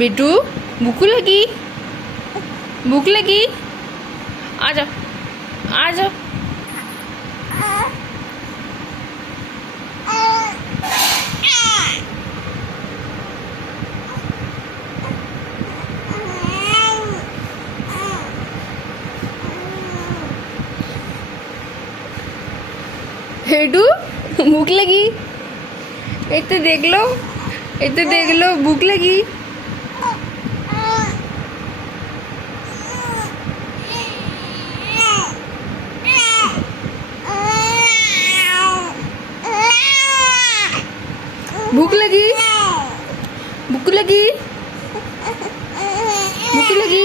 बेटू भूख लगी? भूख लगी? आ जाओ आ जाओ। बेटू भूख लगी? एक तो देख लो, एक तो देख लो, भूख लगी? भूख लगी? भूख लगी? भूख लगी?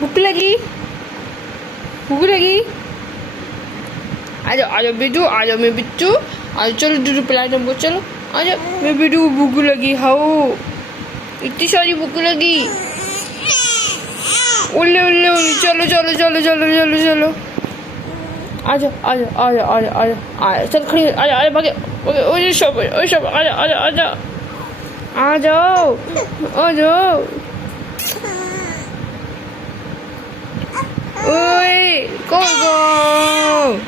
भूख लगी? भूख लगी? आ जाओ बेटू, आ जाओ मेरे बिट्टू, आ जाओ, चलो दूध पिलाए तुमको, चलो आ जाओ मेरे बिट्टू, भूख लगी। हाओ इतनी सारी भूख लगी। उल्ले उल्ले उल्ले, चलो चलो चलो चलो चलो चलो, आ जाओ आ जाओ आ जाओ आ जाओ आ जाओ आ चल खड़ी, आ जाओ आ जाओ, भागे भागे, ओए शब आ जाओ आ जाओ आ जाओ आ जाओ आ जाओ। ओए कौन